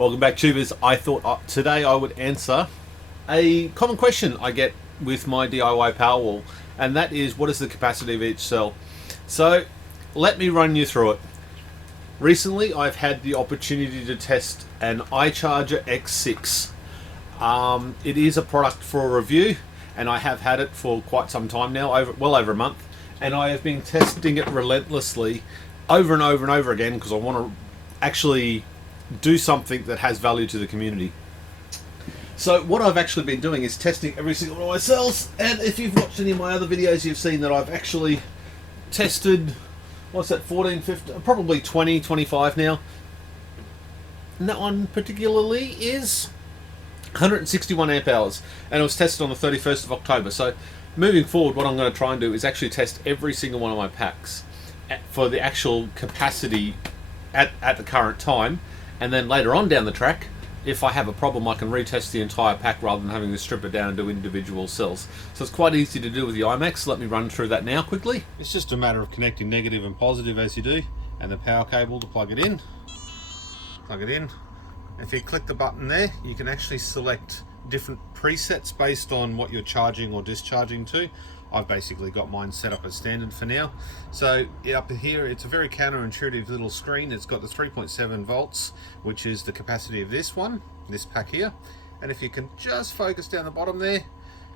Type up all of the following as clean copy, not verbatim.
Welcome back, tubers. I thought today I would answer a common question I get with my DIYPowerwall, and that is, what is the capacity of each cell? So let me run you through it. Recently I've had the opportunity to test an iCharger X6. It is a product for a review, and I have had it for quite some time now, well over a month, and I have been testing it relentlessly over and over and over again because I want to actually do something that has value to the community. So what I've actually been doing is testing every single one of my cells, and if you've watched any of my other videos, you've seen that I've actually tested, what's that, 14, 15, probably 20, 25 now. And that one particularly is 161 amp hours, and it was tested on the 31st of October. So moving forward, what I'm going to try and do is actually test every single one of my packs for the actual capacity at the current time. And then later on down the track, if I have a problem, I can retest the entire pack rather than having to strip it down and do individual cells. So it's quite easy to do with the iMax. Let me run through that now quickly. It's just a matter of connecting negative and positive as you do, and the power cable to plug it in. Plug it in. If you click the button there, you can actually select different presets based on what you're charging or discharging to. I've basically got mine set up as standard for now. So up here, it's a very counterintuitive little screen. It's got the 3.7 volts, which is the capacity of this one, this pack here. And if you can just focus down the bottom there,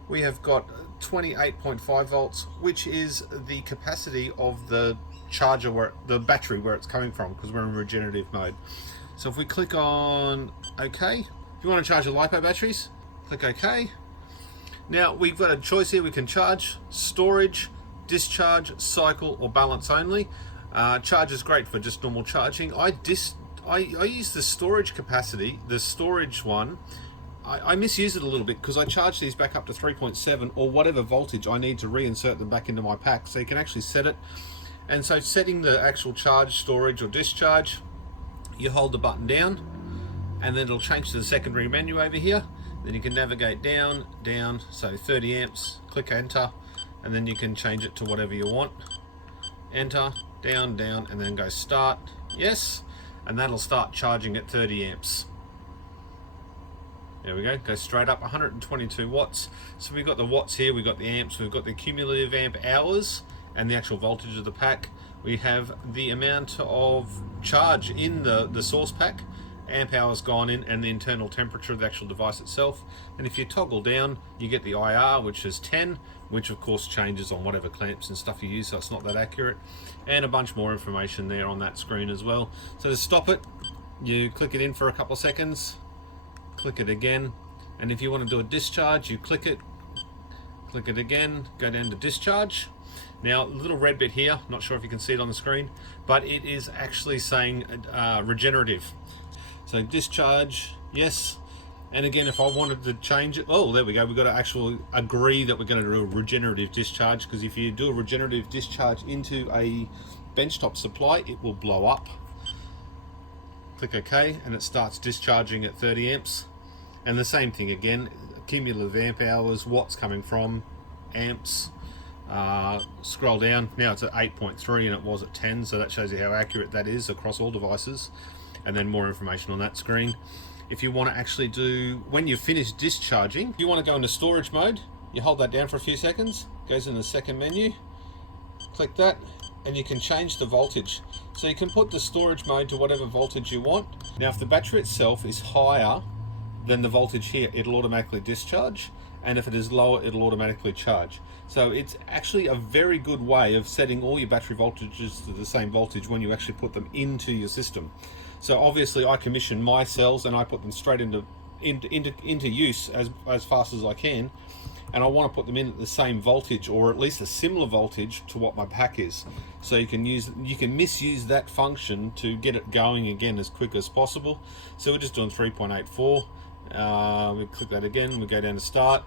we have got 28.5 volts, which is the capacity of the charger, the battery where it's coming from, because we're in regenerative mode. So if we click on OK, if you want to charge your LiPo batteries, click OK. Now we've got a choice here. We can charge, storage, discharge, cycle, or balance only. Charge is great for just normal charging. I use the storage capacity, the storage one. I misuse it a little bit because I charge these back up to 3.7 or whatever voltage I need to reinsert them back into my pack. So you can actually set it. And so setting the actual charge, storage, or discharge, you hold the button down, and then it'll change to the secondary menu over here. Then you can navigate down, down, so 30 amps, click enter, and then you can change it to whatever you want. Enter, down, down, and then go start, yes, and that'll start charging at 30 amps. There we go straight up 122 watts. So we've got the watts here, we've got the amps, we've got the cumulative amp hours, and the actual voltage of the pack. We have the amount of charge in the source pack, amp hours gone in, and the internal temperature of the actual device itself. And if you toggle down, you get the IR, which is 10, which of course changes on whatever clamps and stuff you use, so it's not that accurate, and a bunch more information there on that screen as well. So to stop it, you click it in for a couple of seconds, click it again, and if you want to do a discharge, you click it again, go down to discharge. Now, the little red bit here, not sure if you can see it on the screen, but it is actually saying regenerative. So discharge, yes. And again, if I wanted to change it, oh, there we go. We've got to actually agree that we're going to do a regenerative discharge, because if you do a regenerative discharge into a benchtop supply, it will blow up. Click OK, and it starts discharging at 30 amps. And the same thing again, cumulative amp hours, watts coming from, amps. Scroll down, now it's at 8.3 and it was at 10, so that shows you how accurate that is across all devices. And then more information on that screen. If you want to actually do, when you've finished discharging, if you want to go into storage mode, you hold that down for a few seconds, goes in the second menu, click that, and you can change the voltage. So you can put the storage mode to whatever voltage you want. Now if the battery itself is higher than the voltage here, it'll automatically discharge, and if it is lower, it'll automatically charge. So it's actually a very good way of setting all your battery voltages to the same voltage when you actually put them into your system. So obviously I commission my cells and I put them straight into use as fast as I can, and I want to put them in at the same voltage, or at least a similar voltage to what my pack is. So you can misuse that function to get it going again as quick as possible. So we're just doing 3.84. We click that again, we go down to start,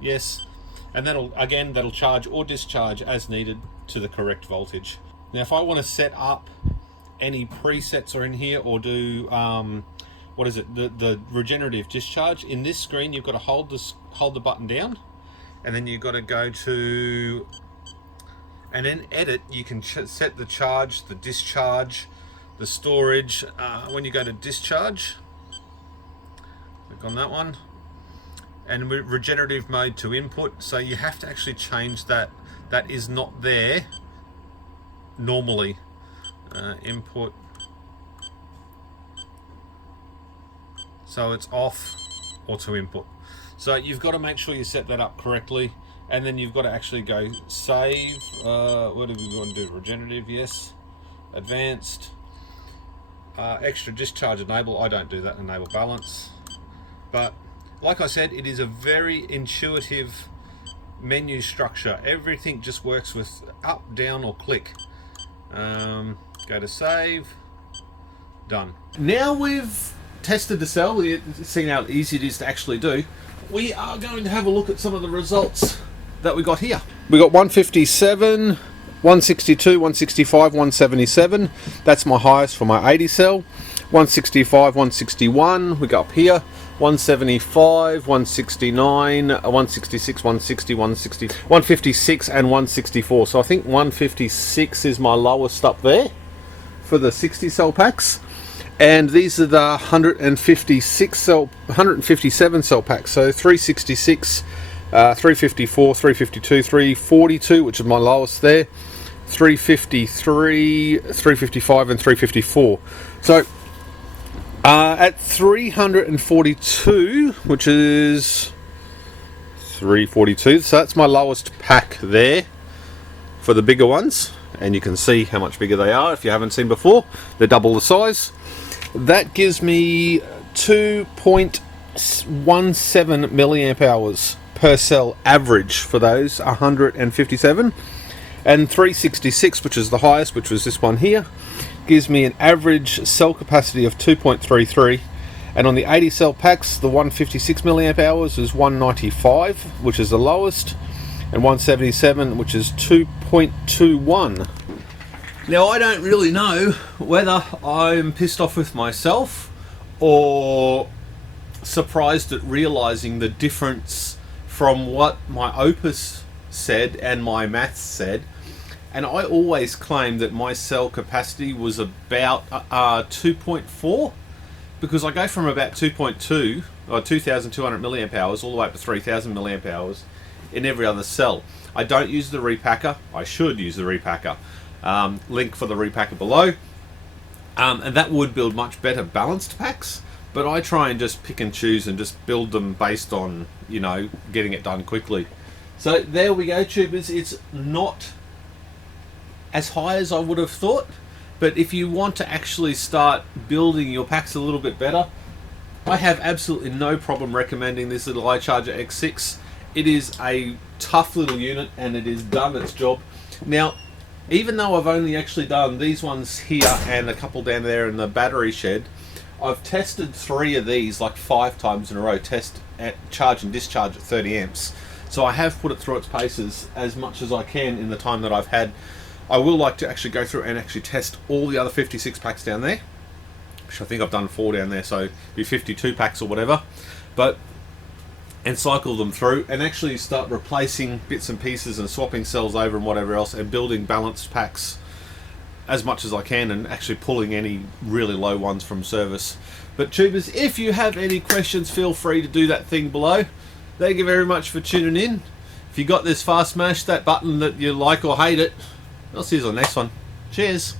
yes, and that'll charge or discharge as needed to the correct voltage. Now if I want to set up any presets are in here, or do the regenerative discharge, in this screen you've got to hold the button down, and then you've got to go to, and then edit. You can set the charge, the discharge, the storage. When you go to discharge, Click on that one. And regenerative mode to input, so you have to actually change that. That is not there normally. Input. So it's off, auto input. So you've got to make sure you set that up correctly, and then you've got to actually go save. What do we want to do? Regenerative, yes. Advanced. Extra discharge enable. I don't do that. Enable balance. But like I said, it is a very intuitive menu structure. Everything just works with up, down, or click. Go to save. Done. Now we've tested the cell, we've seen how easy it is to actually do. We are going to have a look at some of the results that we got here. We got 157, 162, 165, 177. That's my highest for my 80 cell. 165, 161. We got up here. 175, 169, 166, 160, 160, 156, and 164. So I think 156 is my lowest up there for the 60 cell packs. And these are the 157 cell packs. So 366, 354, 352, 342, which is my lowest there. 353, 355, and 354. So at 342, which is 342, so that's my lowest pack there for the bigger ones. And you can see how much bigger they are if you haven't seen before. They're double the size. That gives me 2.17 milliamp hours per cell average for those 157. And 366, which is the highest, which was this one here, gives me an average cell capacity of 2.33. And on the 80 cell packs, the 156 milliamp hours is 195, which is the lowest, and 177, which is 2.21. Now I don't really know whether I'm pissed off with myself or surprised at realizing the difference from what my Opus said and my maths said. And I always claimed that my cell capacity was about 2.4, because I go from about 2.2 or 2,200 milliamp hours all the way up to 3,000 milliamp hours in every other cell. I don't use the repacker. I should use the repacker. Link for the repacker below. And that would build much better balanced packs, but I try and just pick and choose and just build them based on, you know, getting it done quickly. So there we go, tubers. It's not as high as I would have thought, but if you want to actually start building your packs a little bit better, I have absolutely no problem recommending this little iCharger X6. It is a tough little unit and it has done its job. Now, even though I've only actually done these ones here and a couple down there in the battery shed, I've tested 3 of these like 5 times in a row, test at charge and discharge at 30 amps. So I have put it through its paces as much as I can in the time that I've had. I will like to actually go through and actually test all the other 56 packs down there, which I think I've done 4 down there, so be 52 packs or whatever, and cycle them through and actually start replacing bits and pieces and swapping cells over and whatever else, and building balanced packs as much as I can, and actually pulling any really low ones from service. But tubers, if you have any questions, feel free to do that thing below. Thank you very much for tuning in. If you got this far, smash that button that you like or hate it. I'll see you on the next one. Cheers.